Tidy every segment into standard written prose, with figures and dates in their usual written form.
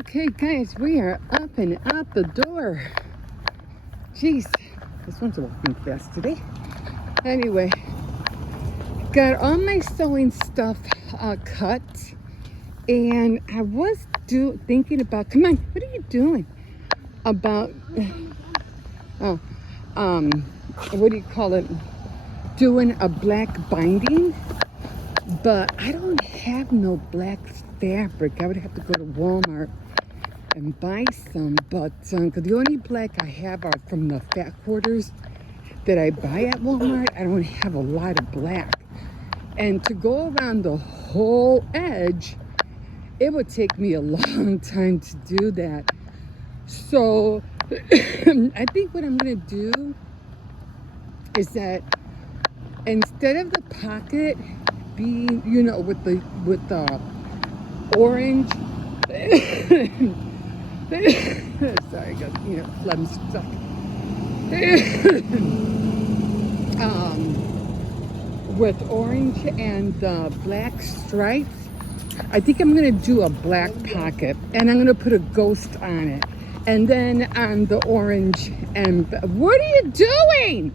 Okay, guys, we are up and out the door. Jeez, this one's walking fast today. Anyway, got all my sewing stuff cut, and I was thinking about. Come on, what are you doing? About what do you call it? Doing a black binding, but I don't have no black fabric. I would have to go to Walmart and buy some, but cause the only black I have are from the fat quarters that I buy at Walmart. I don't have a lot of black, and to go around the whole edge, it would take me a long time to do that. So I think what I'm gonna do is that instead of the pocket being, with the orange sorry, I got, phlegm stuck. With orange and black stripes, I think I'm gonna do a black pocket, and I'm gonna put a ghost on it, and then on the orange. And what are you doing?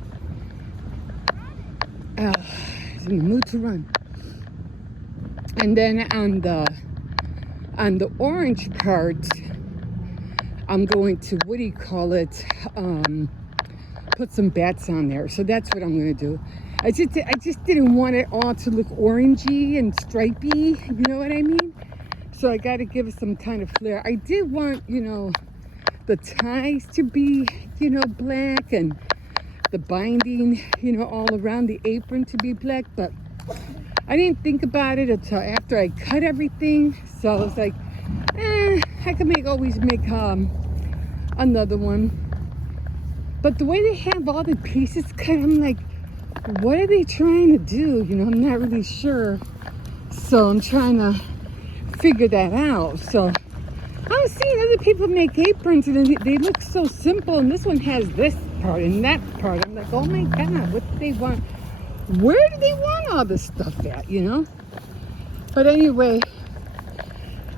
He's in the mood to run. And then on the orange part, I'm going to, what do you call it, put some bats on there. So that's what I'm going to do. I just didn't want it all to look orangey and stripy, you know what I mean? So I got to give it some kind of flair. I did want, the ties to be, black, and the binding, all around the apron to be black, but I didn't think about it until after I cut everything. So I was like, I could always make another one. But the way they have all the pieces cut, I'm like, what are they trying to do? I'm not really sure. So I'm trying to figure that out. So I'm seeing other people make aprons, and they look so simple. And this one has this part and that part. I'm like, oh my God, what do they want? Where do they want all this stuff at, But anyway,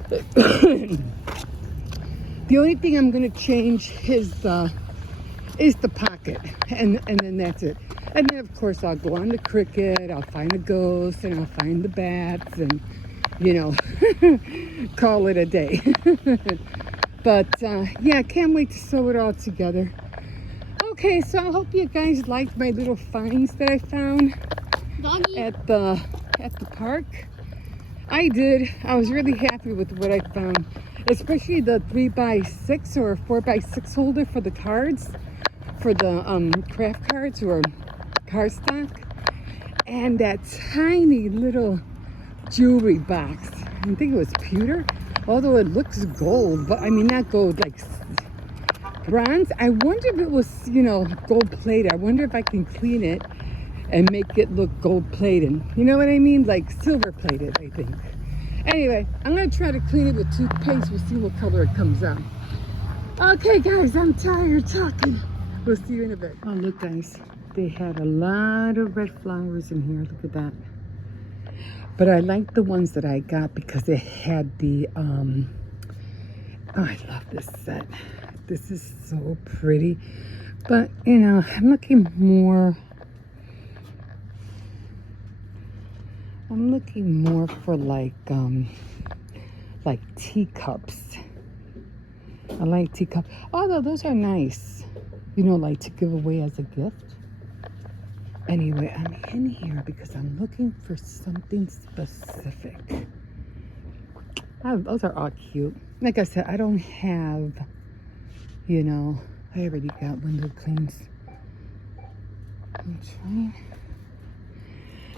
the only thing I'm going to change is the pocket, and then that's it. And then, of course, I'll go on the Cricut, I'll find a ghost, and I'll find the bats, and, call it a day. But, yeah, I can't wait to sew it all together. Okay, so I hope you guys liked my little finds that I found at the park. I did. I was really happy with what I found, especially the 3x6 or 4x6 holder for the cards, for the craft cards or cardstock, and that tiny little jewelry box. I think it was pewter, although it looks gold, but I mean not gold, like bronze. I wonder if it was, gold plated. I wonder if I can clean it and make it look gold plated. You know what I mean? Like silver plated, I think. Anyway, I'm going to try to clean it with toothpaste. We'll see what color it comes out. Okay, guys, I'm tired talking. We'll see you in a bit. Oh, look, guys. They had a lot of red flowers in here. Look at that. But I like the ones that I got because it had the, oh, I love this set. This is so pretty. But, I'm looking more for like teacups. I like teacups. Although those are nice, like to give away as a gift. Anyway, I'm in here because I'm looking for something specific. Those are all cute. Like I said, I don't have, I already got window cleans. I'm trying.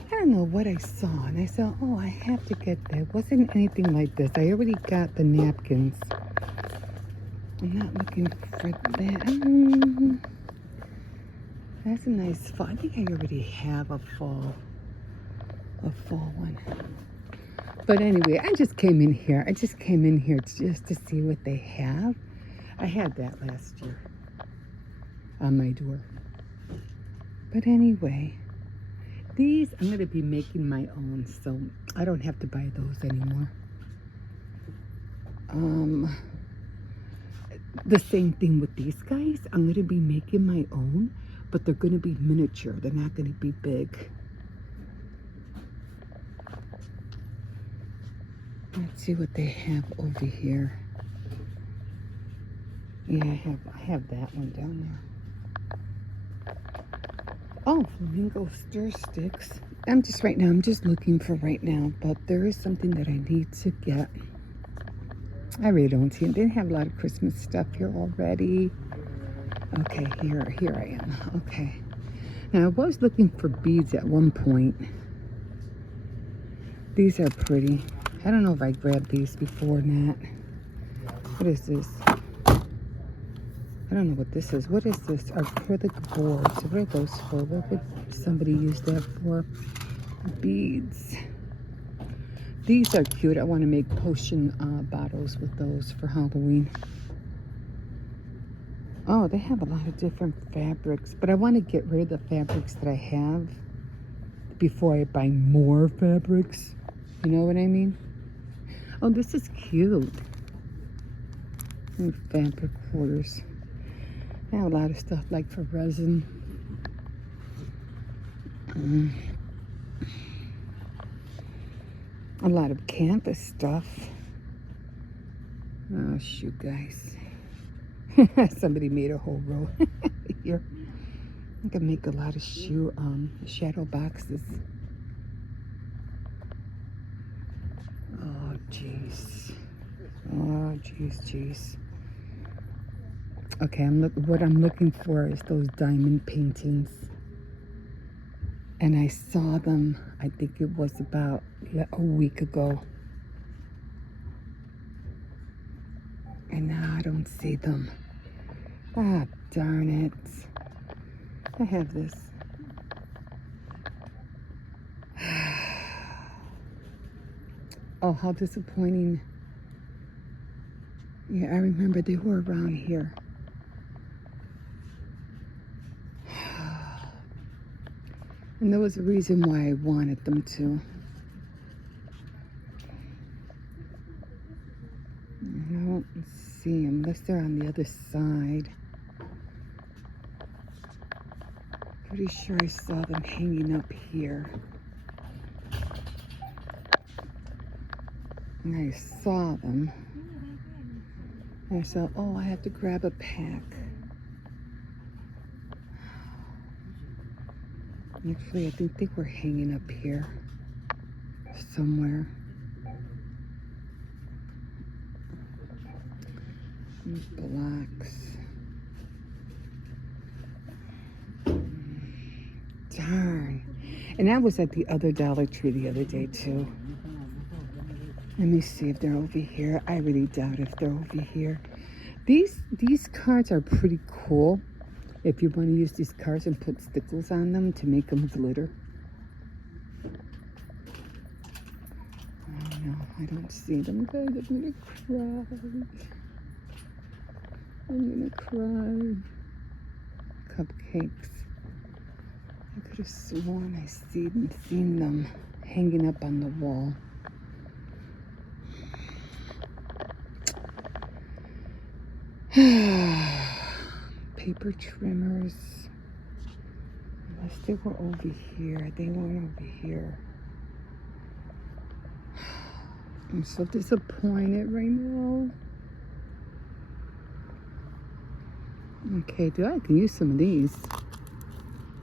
I don't know what I saw, and I said, oh, I have to get that. It wasn't anything like this. I already got the napkins. I'm not looking for that. That's a nice fall. I think I already have a fall one. But anyway, I just came in here. just to see what they have. I had that last year on my door. But anyway, these I'm going to be making my own, so I don't have to buy those anymore. The same thing with these guys. I'm going to be making my own, but they're going to be miniature. They're not going to be big. Let's see what they have over here. Yeah, I have that one down there. Oh, flamingo stir sticks. I'm just looking for right now, but there is something that I need to get. I really don't see it. They have a lot of Christmas stuff here already. Okay, here I am. Okay. Now, I was looking for beads at one point. These are pretty. I don't know if I grabbed these before or not. What is this? I don't know what this is. What is this? Acrylic boards. What are those for? What would somebody use that for? Beads. These are cute. I want to make potion bottles with those for Halloween. Oh, they have a lot of different fabrics, but I want to get rid of the fabrics that I have before I buy more fabrics. You know what I mean? Oh, this is cute. Fabric quarters. I have a lot of stuff like for resin. A lot of canvas stuff. Oh, shoot, guys. Somebody made a whole row here. I can make a lot of shadow boxes. Oh, jeez. Oh, jeez. Okay, what I'm looking for is those diamond paintings. And I saw them, I think it was about a week ago. And now I don't see them. Ah, darn it. I have this. Oh, how disappointing. Yeah, I remember they were around here. And there was a reason why I wanted them to. I don't see them unless they're on the other side. Pretty sure I saw them hanging up here. And I saw them. And I said, oh, I have to grab a pack. Actually, I think they were hanging up here somewhere. Blocks. Darn. And I was at the other Dollar Tree the other day too. Let me see if they're over here. I really doubt if they're over here. These cards are pretty cool. If you want to use these cards and put stickers on them to make them glitter. Oh no, I don't see them, guys. I'm gonna cry. Cupcakes. I could have sworn I seen them hanging up on the wall. Paper trimmers. Unless they were over here. They weren't over here. I'm so disappointed right now. Okay, I can use some of these.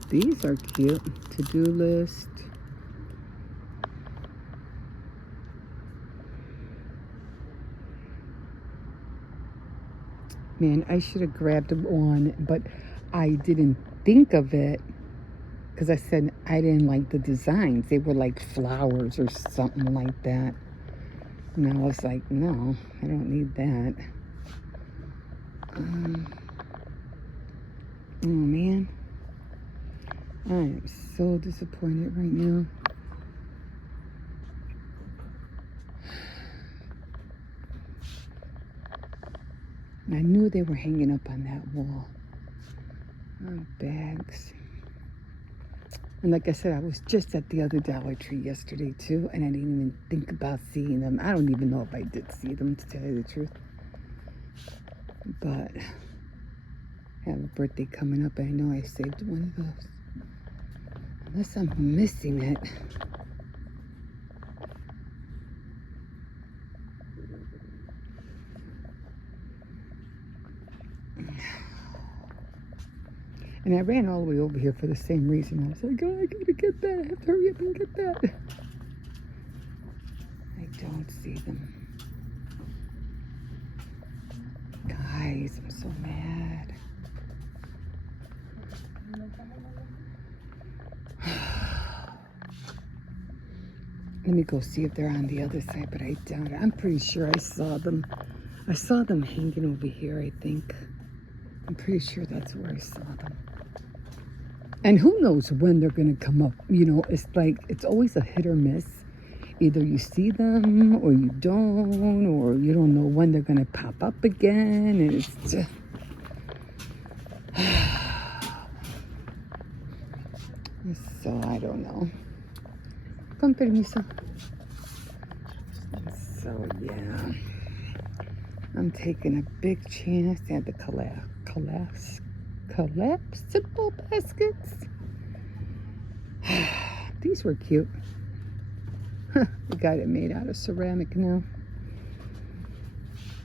These are cute. To-do list. Man, I should have grabbed one, but I didn't think of it because I said I didn't like the designs. They were like flowers or something like that. And I was like, no, I don't need that. Oh, man. I am so disappointed right now. I knew they were hanging up on that wall. Bags. And like I said, I was just at the other Dollar Tree yesterday too, and I didn't even think about seeing them. I don't even know if I did see them, to tell you the truth. But I have a birthday coming up. I know I saved one of those. Unless I'm missing it. And I ran all the way over here for the same reason. I was like, oh, I gotta get that. I have to hurry up and get that. I don't see them. Guys, I'm so mad. Let me go see if they're on the other side, but I doubt it. I'm pretty sure I saw them. I saw them hanging over here, I think. I'm pretty sure that's where I saw them. And who knows when they're going to come up. You know, it's like, it's always a hit or miss. Either you see them or you don't, or you don't know when they're going to pop up again. And it's just... So, I don't know. Con permiso. So, yeah. I'm taking a big chance at the collapsible baskets. These were cute. The guy that made out of ceramic now.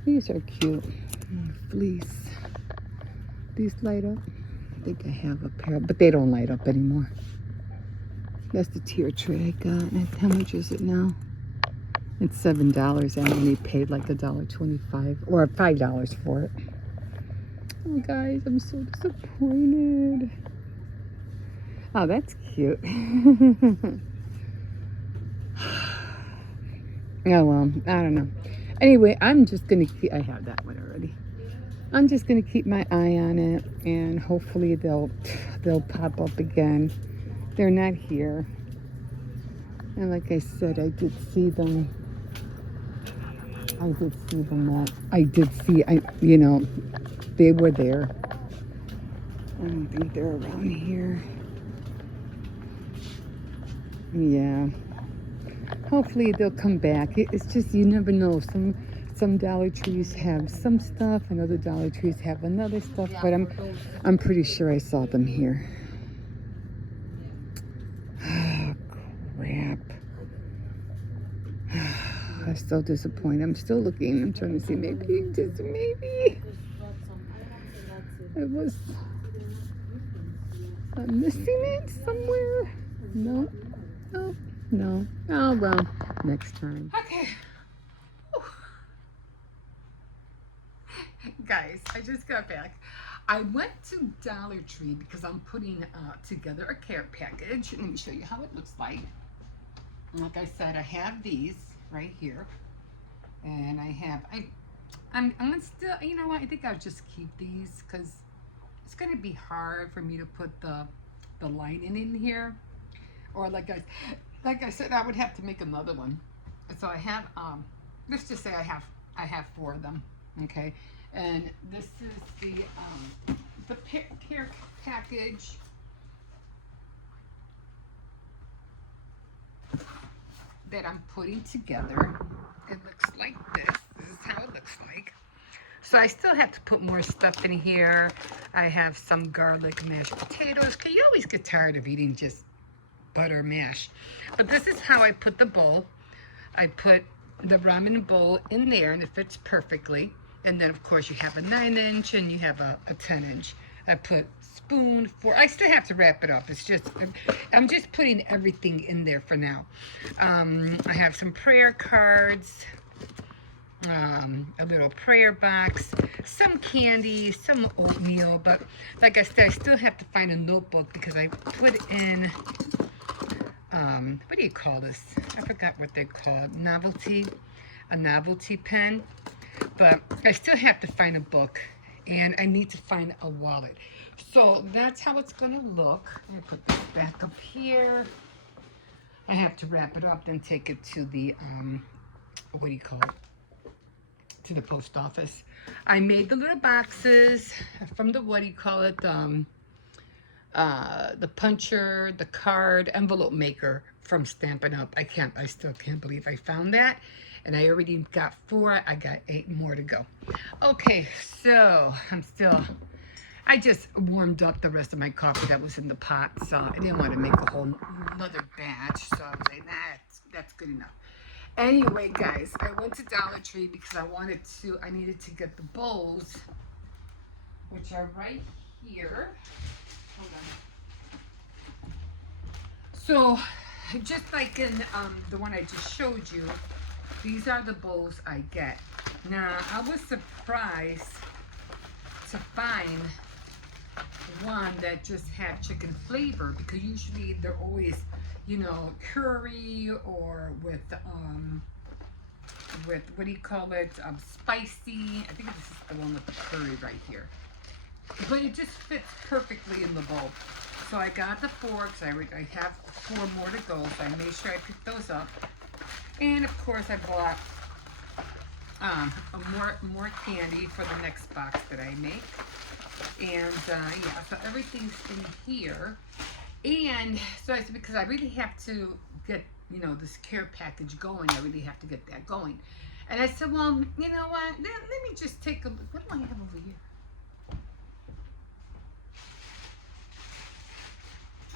These are cute. Fleece. These light up. I think I have a pair, but they don't light up anymore. That's the tier tray I got. And how much is it now? It's $7. I only paid like $1.25 or $5 for it. Oh, guys, I'm so disappointed. Oh, that's cute. Oh, well, I don't know. Anyway, I'm just going to keep... I have that one already. I'm just going to keep my eye on it, and hopefully they'll pop up again. They're not here. And like I said, I did see them. You know, they were there. I don't think they're around here. Yeah. Hopefully they'll come back. It's just, you never know. Some Dollar Trees have some stuff and other Dollar Trees have another stuff, but I'm pretty sure I saw them here. Oh, crap. I'm so disappointed. I'm still looking. I'm trying to see, maybe, just maybe. It was... I'm missing it somewhere. No. No. No. Oh, well, next time. Okay. Whew. Guys, I just got back. I went to Dollar Tree because I'm putting together a care package. Let me show you how it looks like. Like I said, I have these right here. And I'm gonna still, you know what, I think I'll just keep these because it's gonna be hard for me to put the lining in here. Or like I said, I would have to make another one. So I have, let's just say I have 4 of them, okay? And this is the care package. That I'm putting together. It looks like this. This is how it looks like. So I still have to put more stuff in here. I have some garlic mashed potatoes, because you always get tired of eating just butter mash. But this is how I put the bowl. I put the ramen bowl in there, and it fits perfectly. And then, of course, you have a 9-inch and you have a 10-inch. I put spoon, fork. I still have to wrap it up. It's just, I'm just putting everything in there for now. I have some prayer cards, a little prayer box, some candy, some oatmeal. But like I said, I still have to find a notebook because I put in, what do you call this? I forgot what they're called. A novelty pen. But I still have to find a book, and I need to find a wallet. So that's how it's going to look. I put this back up here. I have to wrap it up, then take it to the, what do you call it? To the post office. I made the little boxes from the, what do you call it? The puncher, the card, envelope maker from Stampin' Up. I still can't believe I found that. And I already got 4. I got 8 more to go. Okay, so I just warmed up the rest of my coffee that was in the pot. So I didn't want to make a whole another batch. So I was like, nah, that's good enough. Anyway, guys, I went to Dollar Tree because I needed to get the bowls, which are right here. Hold on. So, just like in the one I just showed you, these are the bowls I get. Now, I was surprised to find one that just had chicken flavor, because usually they're always, you know, curry or with what do you call it? Spicy. I think this is the one with the curry right here. But it just fits perfectly in the bowl. So I got the forks. I have 4 more to go, so I made sure I picked those up. And of course, I bought more candy for the next box that I make. And yeah, so everything's in here. And so I said, because I really have to get, you know, this care package going. I really have to get that going. And I said, well, you know what? Let me just take a look. What do I have over here?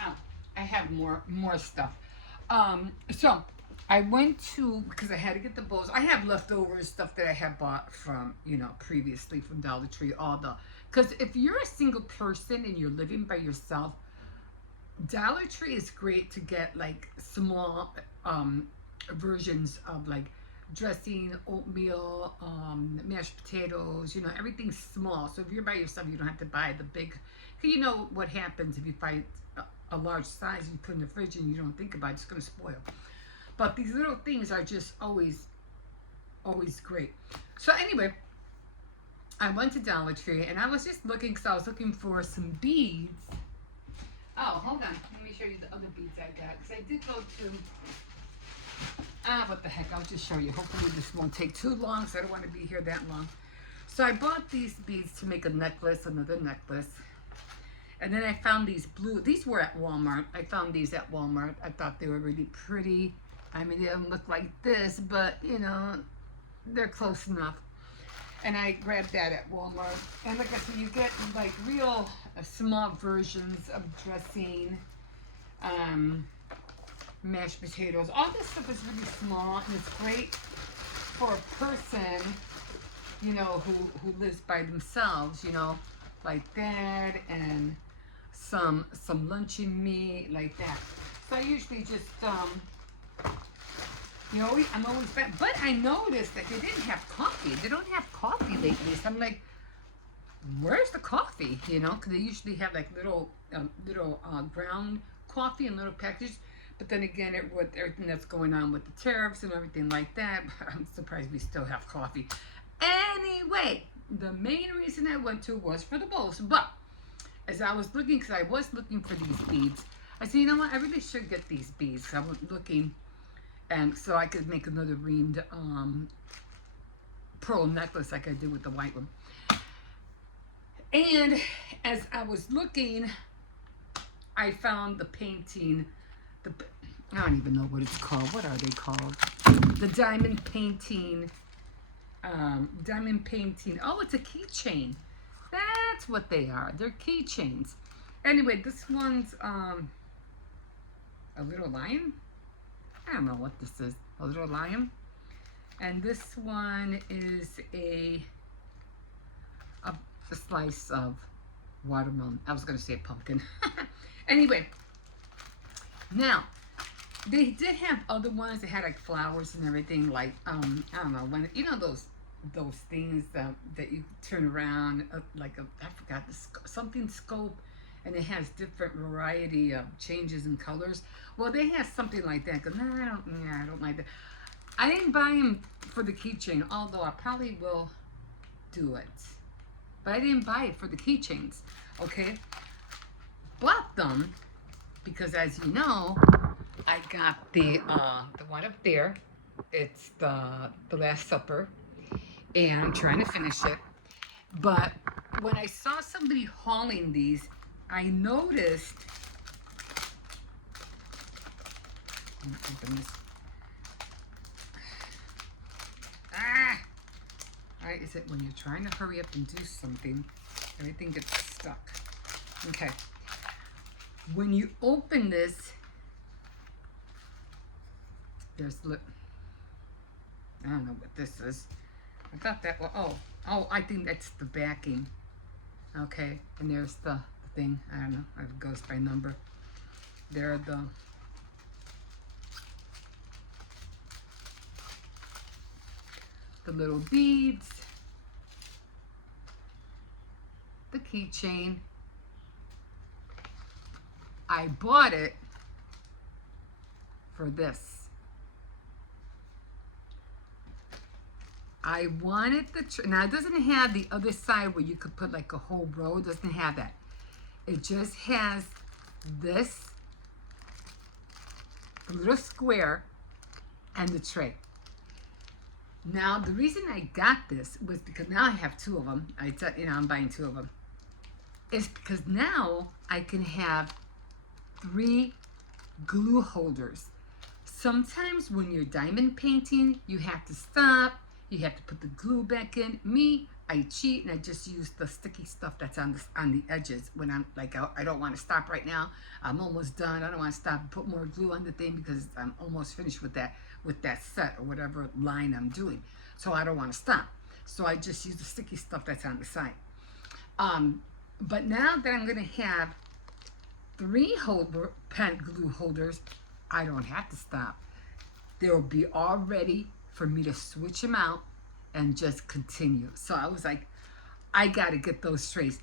Oh, I have more stuff. So I went to, because I had to get the bowls. I have leftover stuff that I have bought from, you know, previously from Dollar Tree. Because if you're a single person and you're living by yourself, Dollar Tree is great to get like small versions of like dressing, oatmeal, mashed potatoes, you know, everything's small. So if you're by yourself, you don't have to buy the big, you know what happens if you buy a large size you put in the fridge and you don't think about it, it's going to spoil. But these little things are just always great. So anyway, I went to Dollar Tree and I was just looking, because I was looking for some beads. Oh, hold on. Let me show you the other beads I got. Because I did go to... what the heck. I'll just show you. Hopefully this won't take too long, so I don't want to be here that long. So I bought these beads to make a necklace, another necklace. And then I found these blue. These were at Walmart. I found these at Walmart. I thought they were really pretty. I mean, they don't look like this, but, you know, they're close enough. And I grabbed that at Walmart. And like I said, you get like real small versions of dressing, mashed potatoes. All this stuff is really small, and it's great for a person, you know, who lives by themselves, you know, like that, and some luncheon meat, like that. So I usually just, you know, I'm always back. But I noticed that they didn't have coffee. They don't have coffee lately. So I'm like, where's the coffee? You know, because they usually have like little ground coffee in little packages. But then again, with everything that's going on with the tariffs and everything like that, I'm surprised we still have coffee. Anyway, the main reason I went to was for the bowls. But as I was looking, because I was looking for these beads, I said, you know what, I really should get these beads. I was looking, and so I could make another ringed pearl necklace like I did with the white one. And as I was looking, I found the painting, I don't even know what it's called. What are they called? The diamond painting. Oh, it's a keychain. That's what they are. They're keychains. Anyway, this one's a little lion. I don't know what this is. A little lion. And this one is a slice of watermelon. I was going to say pumpkin. Anyway, now they did have other ones that had like flowers and everything. Like I don't know, when you know those things that you turn around, like I forgot this something scope, and it has different variety of changes in colors. Well, they have something like that. Cause no, I don't like that. I didn't buy them for the keychain, although I probably will do it. But I didn't buy it for the keychains. Okay, bought them because, as you know, I got the one up there. It's the Last Supper, and I'm trying to finish it. But when I saw somebody hauling these, I noticed. Let me open this. why is it when you're trying to hurry up and do something, everything gets stuck. Okay. When you open this, there's, I don't know what this is. I thought that was, oh, I think that's the backing. Okay, and there's the thing. I don't know, it goes by number. There are the little beads, the keychain. I bought it for this. I wanted now it doesn't have the other side where you could put like a whole row. It doesn't have that. It just has this little square and the tray. Now the reason I got this was because now I have two of them. I'm buying two of them. It's because now I can have 3 glue holders. Sometimes when you're diamond painting, you have to stop. You have to put the glue back in. Me, I cheat and I just use the sticky stuff that's on the edges when I'm like, I don't want to stop right now. I'm almost done. I don't want to stop and put more glue on the thing because I'm almost finished with that set or whatever line I'm doing. So I don't want to stop. So I just use the sticky stuff that's on the side. But now that I'm going to have 3 pen glue holders, I don't have to stop. They'll be all ready for me to switch them out and just continue. So I was like, I got to get those trays.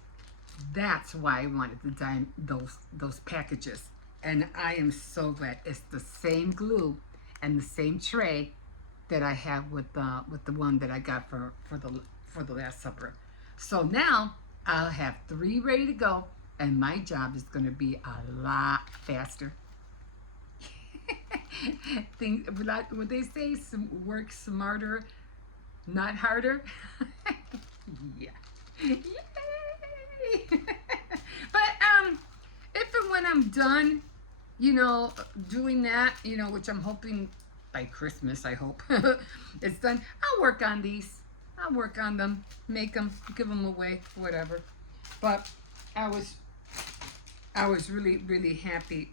That's why I wanted to dye those packages. And I am so glad it's the same glue and the same tray that I have with the one that I got for the Last Supper. So now I'll have 3 ready to go, and my job is going to be a lot faster. Would they say work smarter, not harder? Yeah. Yay! But if and when I'm done, doing that, which I'm hoping by Christmas, I hope it's done, I'll work on these. I'll work on them, make them, give them away, whatever. But I was really, really happy.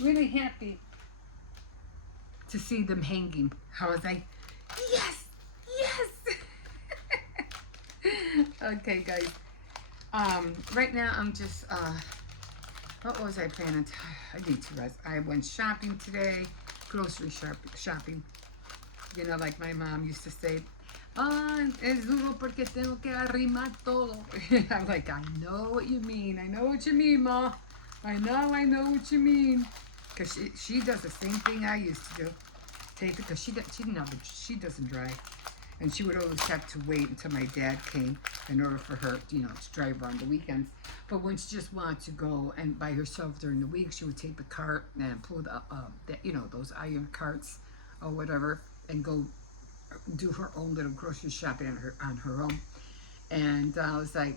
Really happy to see them hanging. I was like, yes, yes. Okay, guys. Right now I'm just, what was I planning? I need to rest. I went shopping today, grocery shopping. Like my mom used to say, es duro porque tengo que arrimar todo. I'm like, I know what you mean. I know what you mean, Ma. I know what you mean. Because she does the same thing I used to do. Take it, because she doesn't drive. And she would always have to wait until my dad came in order for her, to drive her on the weekends. But when she just wanted to go and by herself during the week, she would take the cart and pull those iron carts or whatever and go do her own little grocery shopping on her own. And I was like,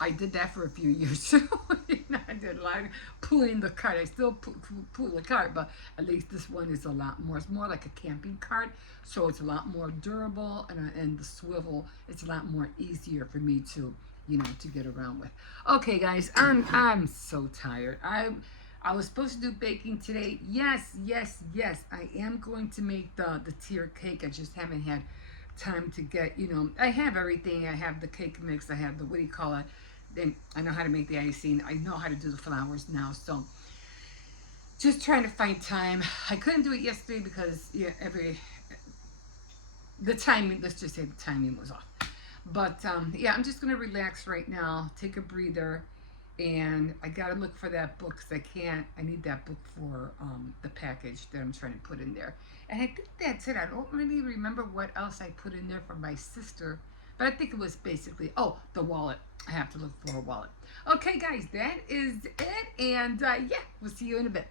I did that for a few years too. I did a lot of pulling the cart. I still pull the cart, but at least this one is a lot more. It's more like a camping cart, so it's a lot more durable, and the swivel, it's a lot more easier for me to, to get around with. Okay, guys, I'm so tired. I was supposed to do baking today. Yes. I am going to make the tier cake. I just haven't had time to get, I have everything. I have the cake mix. I have the, what do you call it? Then I know how to make the icing. I know how to do the flowers now. So just trying to find time. I couldn't do it yesterday because the timing, let's just say the timing was off. But I'm just going to relax right now, take a breather. And I got to look for that book because I need that book for the package that I'm trying to put in there. And I think that's it. I don't really remember what else I put in there for my sister. But I think it was basically, the wallet. I have to look for a wallet. Okay, guys, that is it. And we'll see you in a bit.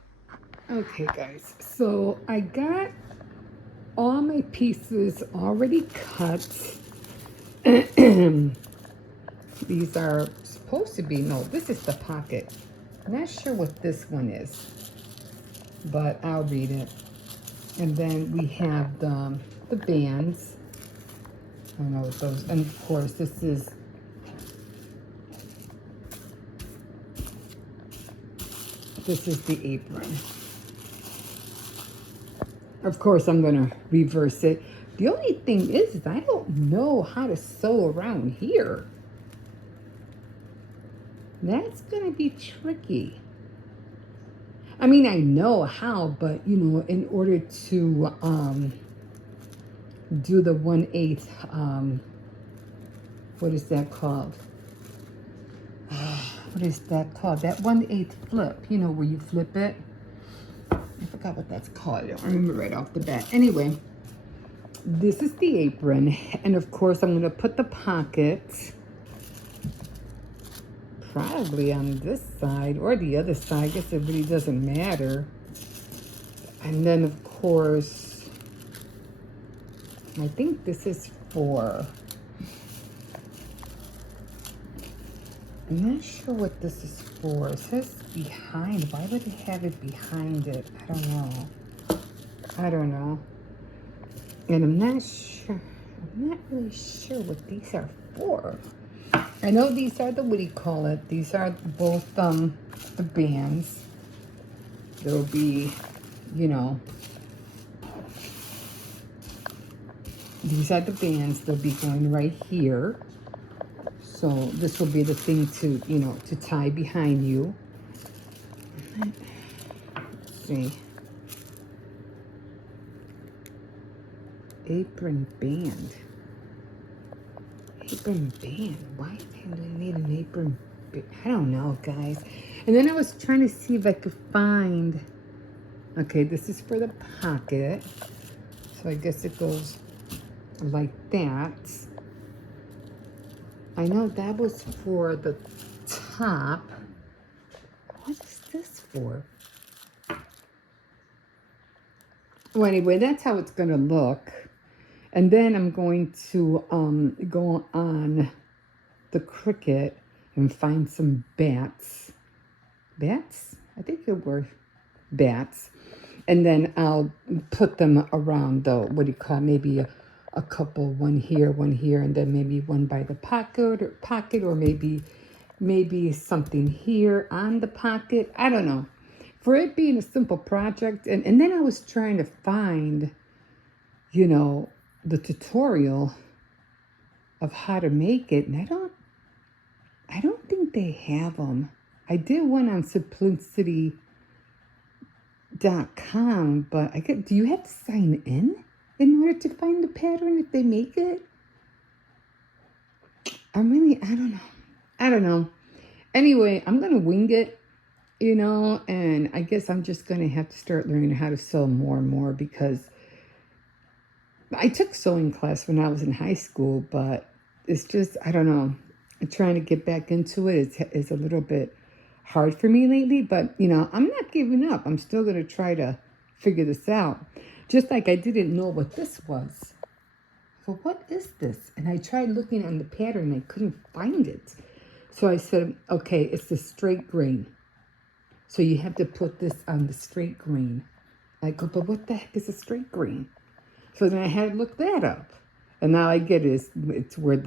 Okay, guys. So I got all my pieces already cut. These are supposed to be, no, this is the pocket. I'm not sure what this one is, but I'll read it. And then we have the bands. don't know what those, and of course this is the apron. Of course, I'm going to reverse it. The only thing is I don't know how to sew around here. That's going to be tricky. I mean, I know how, but, you know, in order to do the 1/8, what is that called? What is that called? That 1/8 flip, you know, where you flip it. I forgot what that's called. I don't remember right off the bat. Anyway, this is the apron. And of course, I'm going to put the pocket probably on this side or the other side. I guess it really doesn't matter. And then, of course, I think this is for... I'm not sure what this is for. It says behind. Why would they have it behind it? I don't know. I don't know. And I'm not sure. I'm not really sure what these are for. I know these are the, what do you call it? These are both the bands. There'll be, you know, these are the bands. They'll be going right here. So this will be the thing to, you know, to tie behind you. Let's see. Apron band. Apron band. Why do I need an apron band? I don't know, guys. And then I was trying to see if I could find... Okay, this is for the pocket. So I guess it goes like that. I know that was for the top. What is this for? Well, anyway, that's how it's going to look. And then I'm going to go on the Cricut and find some bats. Bats? I think it were bats. And then I'll put them around the, what do you call it, maybe a couple, one here, and then maybe one by the pocket, or maybe something here on the pocket. I don't know. For it being a simple project, and then I was trying to find, you know, the tutorial of how to make it, and I don't think they have them. I did one on simplicity.com, but do you have to sign in order to find the pattern if they make it? I don't know. Anyway, I'm going to wing it, you know, and I guess I'm just going to have to start learning how to sew more and more, because I took sewing class when I was in high school, but it's just, I don't know. Trying to get back into it is a little bit hard for me lately, but, you know, I'm not giving up. I'm still going to try to figure this out. Just like I didn't know what this was. So what is this? And I tried looking on the pattern. I couldn't find it. So I said, okay, it's the straight grain. So you have to put this on the straight grain. I go, but what the heck is a straight grain? So then I had to look that up. And now I get it's where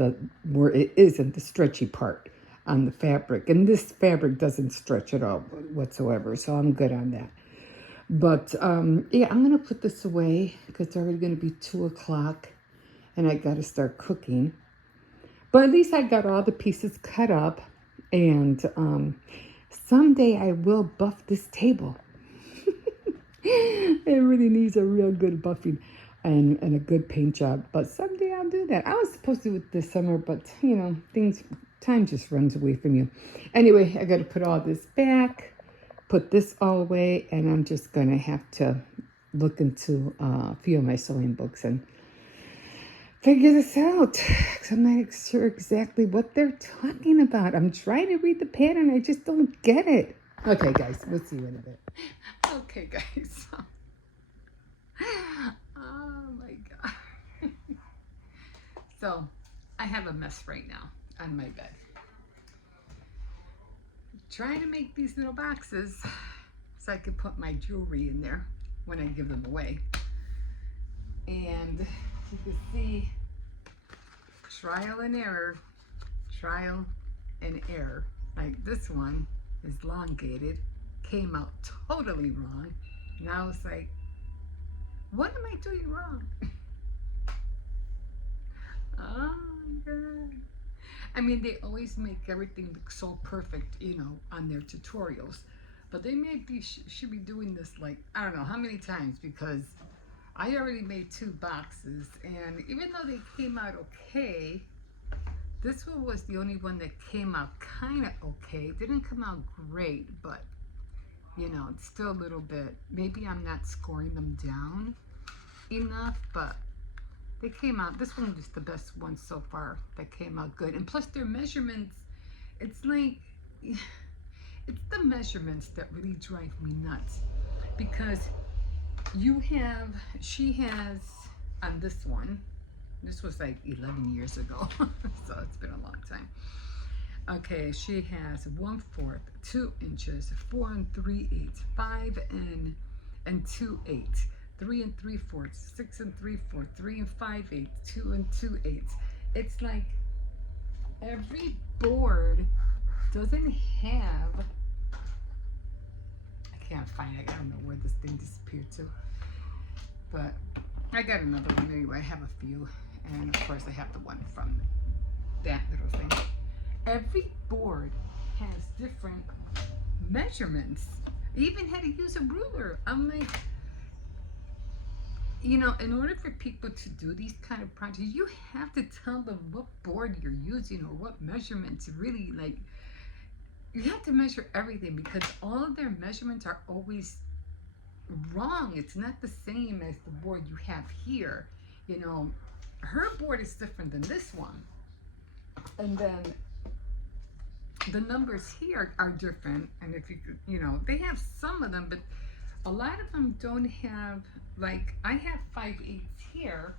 it isn't the stretchy part on the fabric. And this fabric doesn't stretch at all whatsoever. So I'm good on that. But, yeah, I'm going to put this away because it's already going to be 2 o'clock and I got to start cooking. But at least I got all the pieces cut up, and someday I will buff this table. It really needs a real good buffing and a good paint job. But someday I'll do that. I was supposed to do it this summer, but, you know, time just runs away from you. Anyway, I got to put all this back. Put this all away, and I'm just going to have to look into a few of my sewing books and figure this out, because I'm not sure exactly what they're talking about. I'm trying to read the pattern. I just don't get it. Okay, guys, we'll see you in a bit. Okay, guys. Oh, my God. So, I have a mess right now on my bed. Trying to make these little boxes so I could put my jewelry in there when I give them away. And you can see trial and error, trial and error. Like this one is elongated, came out totally wrong. Now it's like, what am I doing wrong? Oh my God. I mean, they always make everything look so perfect, you know, on their tutorials. But they maybe should be doing this like, I don't know how many times, because I already made 2 boxes. And even though they came out okay, this one was the only one that came out kind of okay. It didn't come out great, but, you know, it's still a little bit, maybe I'm not scoring them down enough, but they came out, this one was the best one so far that came out good. And plus their measurements, it's like, it's the measurements that really drive me nuts. Because she has, on this one, this was like 11 years ago, so it's been a long time. Okay, she has 1/4, 2 inches, 4 3/8, 5 and 2/8, 3 3/4, 6 3/4, 3 5/8, 2 2/8. It's like every board doesn't have. I can't find it. I don't know where this thing disappeared to, but I got another one anyway. I have a few, and of course I have the one from that little thing. Every board has different measurements. I even had to use a ruler. I'm like, you know, in order for people to do these kind of projects, you have to tell them what board you're using or what measurements really, like, you have to measure everything, because all of their measurements are always wrong. It's not the same as the board you have here. You know, her board is different than this one. And then the numbers here are different. And if you know, they have some of them, but a lot of them don't have, like, I have 5/8 here,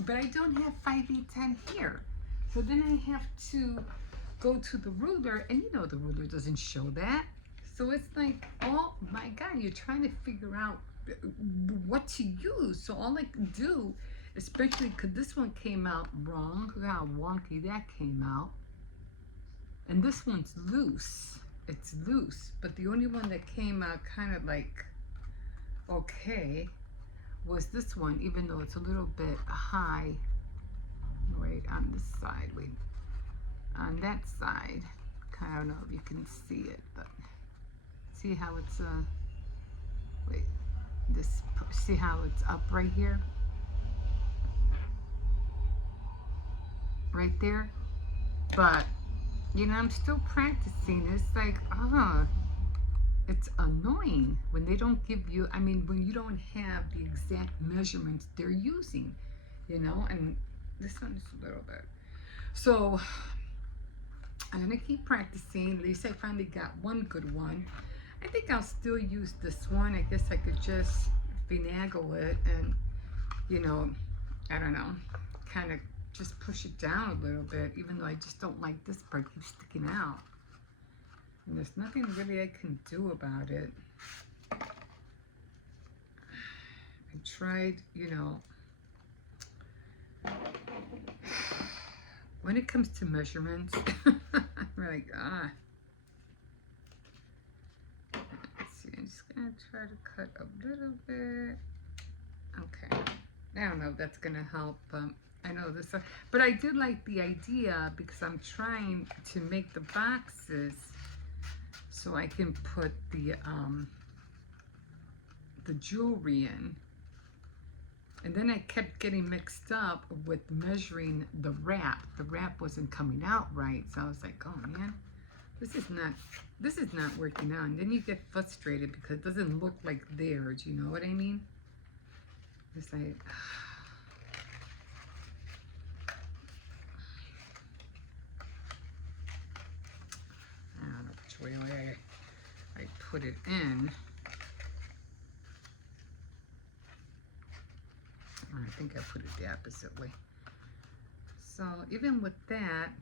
but I don't have 5/8 on here. So then I have to go to the ruler, and you know the ruler doesn't show that. So it's like, oh my God, you're trying to figure out what to use. So all I can do, especially because this one came out wrong, look how wonky that came out. And this one's loose. It's loose, but the only one that came out kind of like okay was this one, even though it's a little bit high. Wait, on this side, wait, on that side, I don't know if you can see it, but see how it's wait, this, see how it's up right here, right there. But you know, I'm still practicing. It's like, it's annoying when they don't give you, I mean, when you don't have the exact measurements they're using, you know. And this one is a little bit. So I'm gonna keep practicing. At least I finally got one good one. I think I'll still use this one. I guess I could just finagle it and, you know, I don't know, kind of just push it down a little bit, even though I just don't like this part keeps sticking out. And there's nothing really I can do about it. I tried, you know, when it comes to measurements, I'm like, let's see, I'm just gonna try to cut a little bit. Okay, I don't know if that's gonna help. I know this, but I did like the idea because I'm trying to make the boxes so I can put the jewelry in. And then I kept getting mixed up with measuring the wrap. The wrap wasn't coming out right, so I was like, oh man, this is not working out. And then you get frustrated because it doesn't look like theirs, you know what I mean? It's like, I don't know which way I put it in. I think I put it the opposite way. So even with that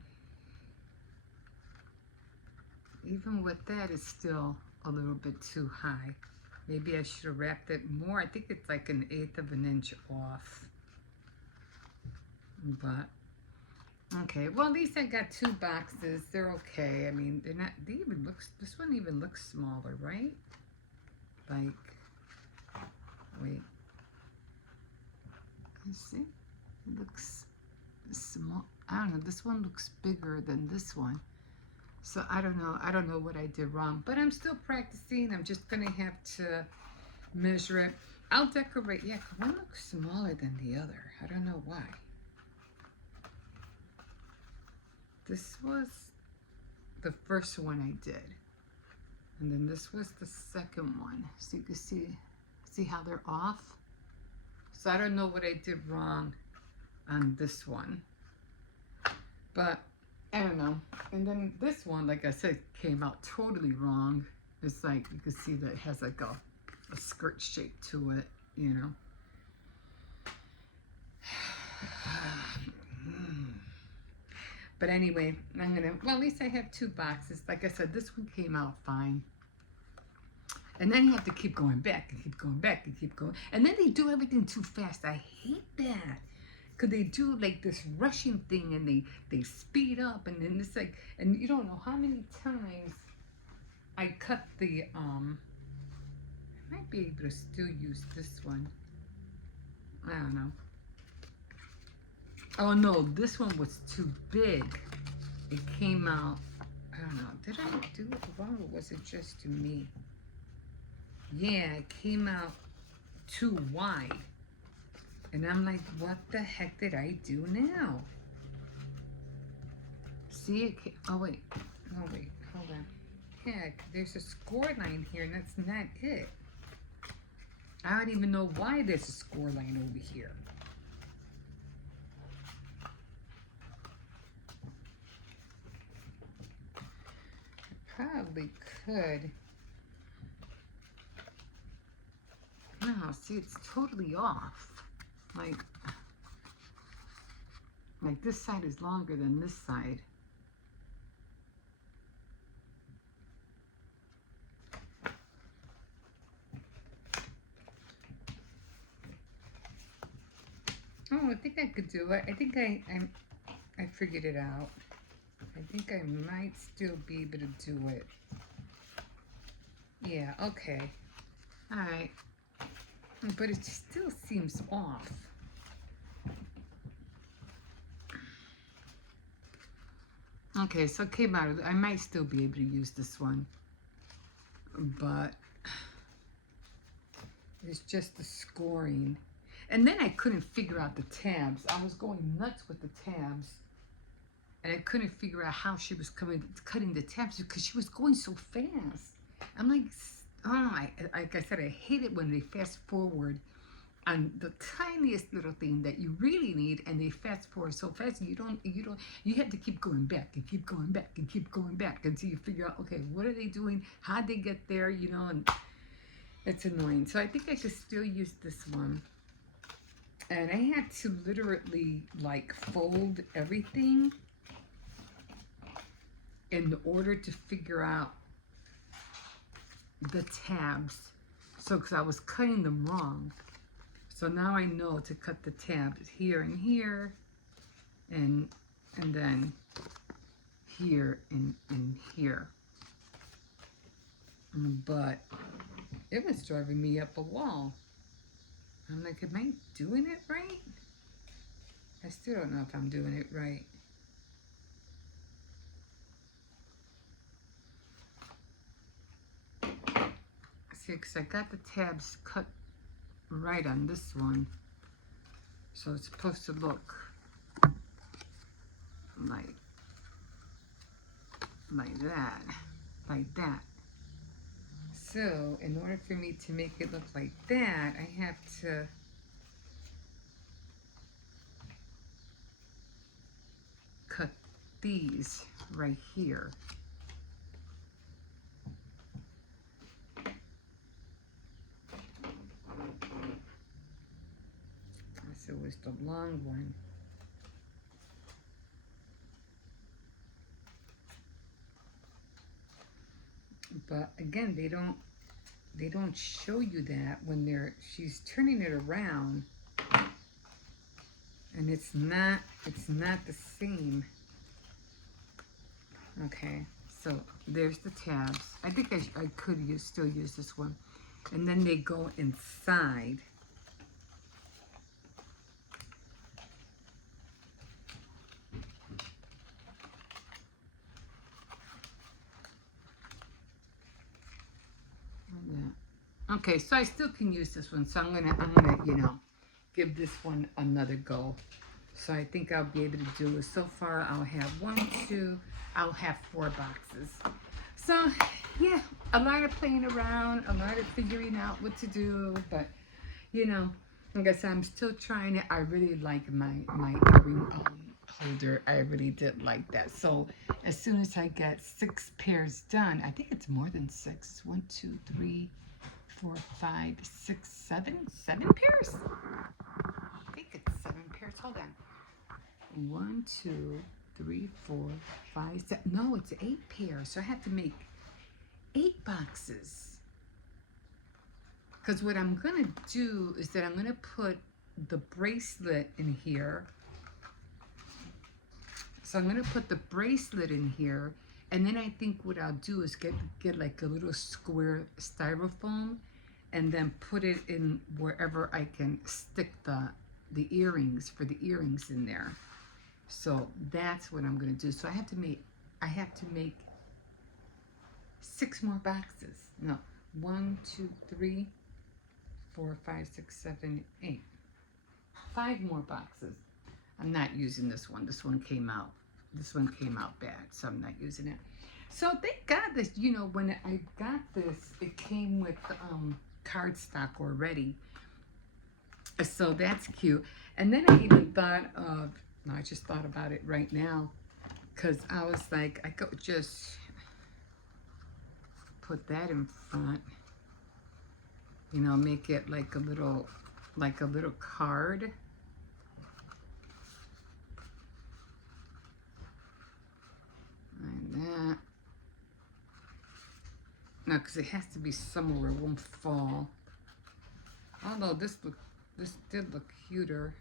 is still a little bit too high. Maybe I should have wrapped it more. I think it's like 1/8 of an inch off. But, okay. Well, at least I got 2 boxes. They're okay. I mean, they're not, they even looks, this one even looks smaller, right? Like, wait. You see? It looks small. I don't know. This one looks bigger than this one. So I don't know. I don't know what I did wrong. But I'm still practicing. I'm just going to have to measure it. I'll decorate. Yeah, one looks smaller than the other. I don't know why. This was the first one I did. And then this was the second one. So you can see how they're off. So I don't know what I did wrong on this one. But I don't know. And then this one, like I said, came out totally wrong. It's like, you can see that it has like a skirt shape to it, you know. But anyway, I'm gonna, well, at least I have 2 boxes. Like I said, this one came out fine. And then you have to keep going back and keep going back and keep going. And then they do everything too fast. I hate that. Because they do like this rushing thing and they speed up. And then it's like, and you don't know how many times I cut the, I might be able to still use this one. I don't know. Oh no, this one was too big. It came out, I don't know, did I do it wrong or was it just to me? Yeah, it came out too wide. And I'm like, what the heck did I do now? See it, oh wait, hold on. Heck, there's a score line here and that's not it. I don't even know why there's a score line over here. Probably could. No, see, it's totally off. Like this side is longer than this side. Oh, I think I could do it. I think I figured it out. I think I might still be able to do it. Yeah, okay. All right. But it still seems off. Okay, so it came out. I might still be able to use this one. But it's just the scoring. And then I couldn't figure out the tabs. I was going nuts with the tabs. And I couldn't figure out how she was cutting the tabs because she was going so fast. I'm like, oh, like I said, I hate it when they fast forward on the tiniest little thing that you really need, and they fast forward so fast. You have to keep going back and keep going back and keep going back until you figure out, okay, what are they doing? How'd they get there? You know, and it's annoying. So I think I could still use this one. And I had to literally like fold everything in order to figure out the tabs. So, because I was cutting them wrong. So now I know to cut the tabs here and here, and then here and here. But it was driving me up a wall. I'm like, am I doing it right? I still don't know if I'm doing it right. See, because I got the tabs cut right on this one. So it's supposed to look like that. So in order for me to make it look like that, I have to cut these right here. So it was the long one. But again, they don't show you that when she's turning it around, and it's not the same. Okay, so there's the tabs. I think I could still use this one. And then they go inside. Okay, so I still can use this one. So I'm gonna, you know, give this one another go. So I think I'll be able to do it. So far, I'll have I'll have 4 boxes. So yeah, a lot of playing around, a lot of figuring out what to do. But you know, like I said, I'm still trying it. I really like my earring holder. I really did like that. So as soon as I get 6 pairs done, I think it's more than 6. 1, 2, 3, 4, 5, 6, 7 pairs. I think it's 7 pairs. Hold on. 1, 2, 3, 4, 5, 7. No, it's 8 pairs. So I have to make 8 boxes. Because what I'm going to do is that I'm going to put the bracelet in here. So I'm going to put the bracelet in here. And then I think what I'll do is get like a little square styrofoam and then put it in wherever I can stick the earrings, for the earrings in there. So that's what I'm going to do. So I have to make 6 more boxes. No, 1, 2, 3, 4, 5, 6, 7, 8. 5 more boxes. I'm not using this one. This one came out bad, so I'm not using it. So thank God this, you know, when I got this, it came with cardstock already. So that's cute. And then I even thought of, no, I just thought about it right now, because I was like, I could just put that in front, you know, make it like a little card. Like that. No, because it has to be somewhere it won't fall. Although this did look cuter.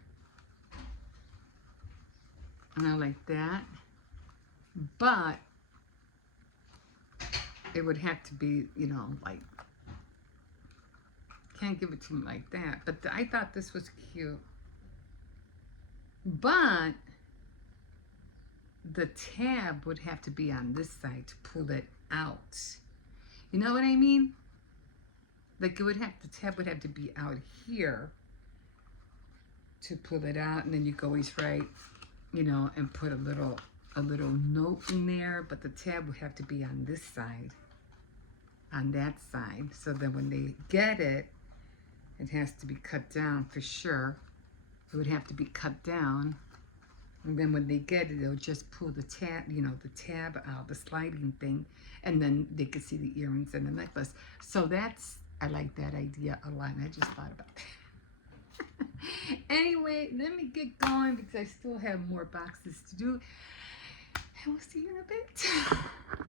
And I like that. But it would have to be, you know, like, can't give it to me like that. But I thought this was cute. But the tab would have to be on this side to pull it out. You know what I mean? Like the tab would have to be out here to pull it out, and then you could always write, you know, and put a little note in there, but the tab would have to be on this side, on that side. So then when they get it, it has to be cut down for sure. It would have to be cut down. And then when they get it, they'll just pull the tab, you know, the tab out, the sliding thing, and then they can see the earrings and the necklace. So I like that idea a lot, and I just thought about that. Anyway, let me get going because I still have more boxes to do, and we'll see you in a bit.